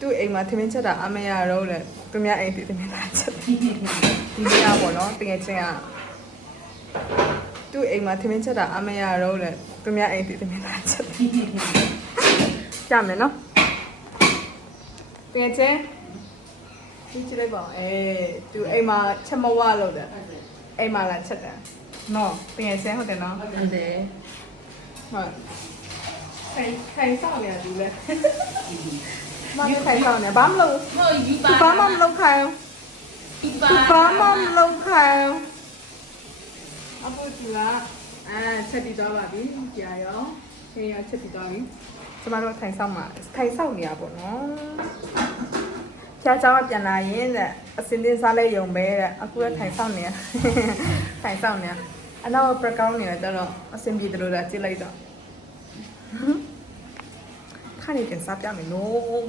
သူ့အိမ်မှာထမင်းချက်တာအမရတော့လေသူများအိမ်တည်ထမင်းလာချက်ဒီနေ့ကပေါ့နော်တကယ်ချင်းကသူ့အိမ်မှာထမင်းချက်တာအမရတော့လေသူများအိမ်တည်ထမင်းလာချက်ကြမယ်နော်တကယ်ချင်းဒီချလိုက်ပါသူအိမ်မှာချက်မဝလို့တဲ့အိမ်မှာလာချက်တယ်နော်တကယ်ချင်းဟုတ်တယ်နော်ဟုတ်တယ်ဟုတ်ခိုင်ဆောင်ရတူလဲမခိုင်ဆောင်နေဘာမလို့ဘာမှမလုပ်ခိုင်ဘာမှမလုပ်ခိုင်အခုဒီကချက်ပြီးတော့ပါပြီကြာရောခေရချက်ပြီးတော့ပြီကျမတို့ခိုင်ဆောင်မှာခိုင်ဆောင်နေရပေါ့နော်ဖျားเจ้าပြန်လာရင်တဲ့အစင်းတင်းစားလိုက်ရုံပဲတဲ့အခုကခိုင်ဆောင်နေခိုင်ဆောင်နေအနောက်ပကောင်းနေတော့အစင်ပြေတယ်လို့ကြည့်လိုက်တော့ခါနေပြန်စားပြမယ်နော်